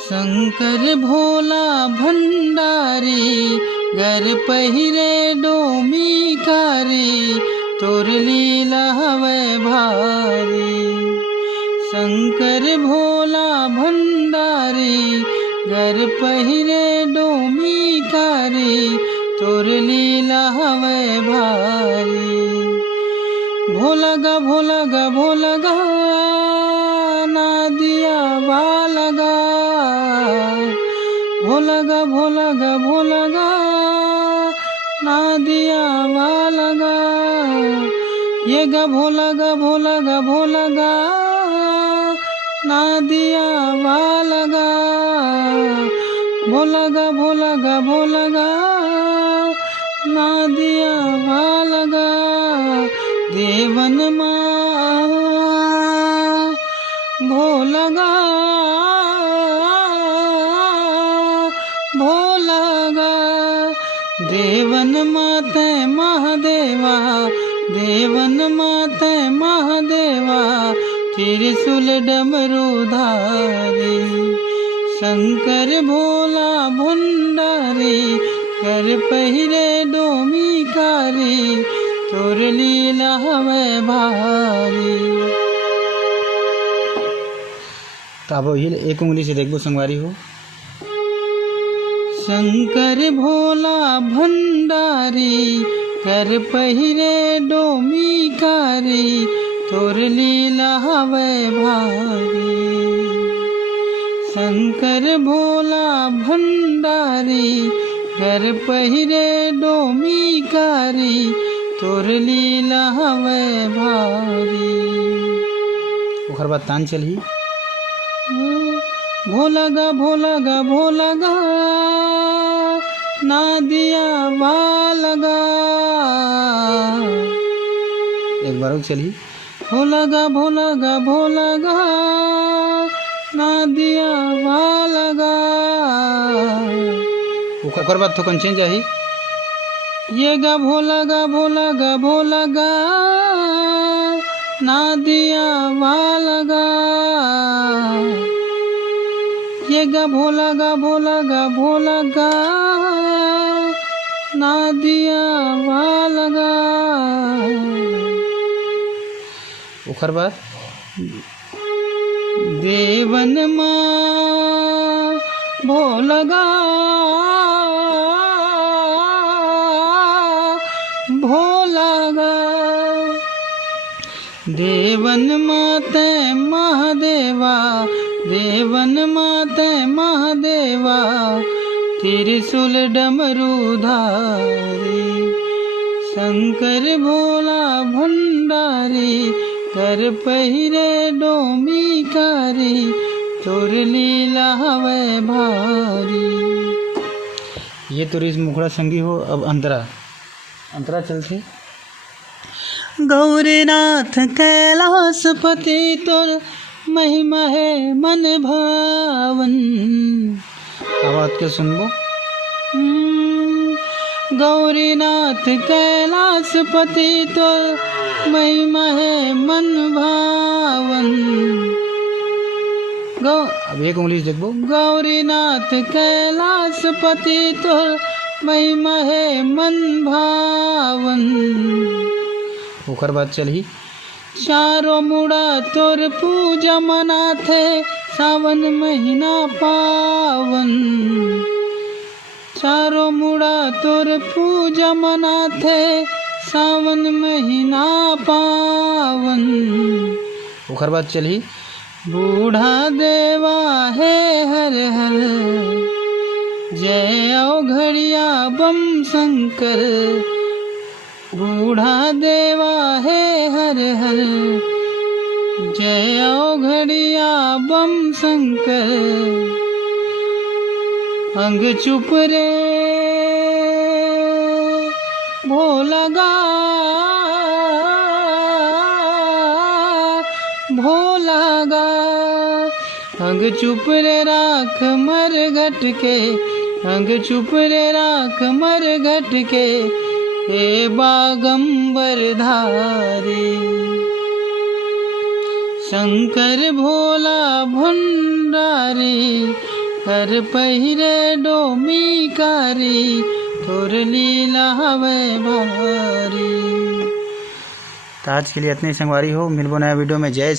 शंकर भोला भंडारी घर पहिरे डोमी कारी तोर लीला हवे भारी। शंकर भोला भंडारी घर पहिरे डोमी कारी तोर लीला हवे भारी। भोला गा भोला गा भोला गा नादिया बालगा। भोला गा भोला गा भोला गा नादिया बालगा। ये गा भोला गा भोला गा भोला गा नादिया बालगा। भोला गा भोला गा भोला गा नादिया बालगा। देवन माँ भोला गा भोला गा। देवन माते महादेवा देवन माते महादेवा त्रिशूल डमरूधारी। शंकर भोला भंडारी कर पहिरे डोमी कारी तोर लीला हवे भारी। तो अब एक उंगली से देखो संगवारी हो। शंकर भोला भंडारी कर पहिरे डोमी कारी तोर लीला हवे भारी। शंकर भोला भंडारी कर पहिरे डोमी कारी तोर लीला हवे भारी। ओकर बाद तान चली। भोला गा भोला गा भोला गा नादिया बालगा। एक बार और चली। भोला गा भोला गा भोला गा नादिया बालगा। ओकर बाद तो कौन चेंज आई। ये गा भोला गा भोला गा भोला गा नादिया बालगा। ये गा भोला गा भोला गा भोला गा नादिया बालगा। ओकर बाद देवन माँ भोला गा भोला गा। देवन माते महादेवा देवन माते महादेवा त्रिशूल डमरूधारी। शंकर भोला भंडारी कर पहिरे डोमी कारी तोर लीला हवे भारी। ये तो इस मुखड़ा संगी हो। अब अंतरा अंतरा चलती। गौरीनाथ कैलाशपति तोर महिमा है मन भावन। आवाज के सुनबो। गौरीनाथ कैलाशपति तोर महिमा है मन भावन। अब एक उंगली से देखो। गौरीनाथ कैलाशपति तोर महिमा है मन भावन। ओकर बाद चली। चारों मुड़ा तोर पूजा मनाथे सावन महीना पावन। चारों मुड़ा तोर पूजा मनाथे सावन महीना पावन। ओकर बाद चली। बूढ़ा देवा है हर हर जय आओ घड़िया बम शंकर। बूढ़ा देवा है हर हर जय आओ घड़िया बम शंकर। अंग चुप रे भोला गा भोला गा। अंग चुप रे राख मर घट के। अंग चुप रे राख मर घट के हे बागंबर धारी। शंकर भोला भंडारी कर पहिरे डोमी कारी तोर लीला हवे भारी। तो आज के लिए इतनी संगवारी हो, मिलबो नया वीडियो में। जय श्री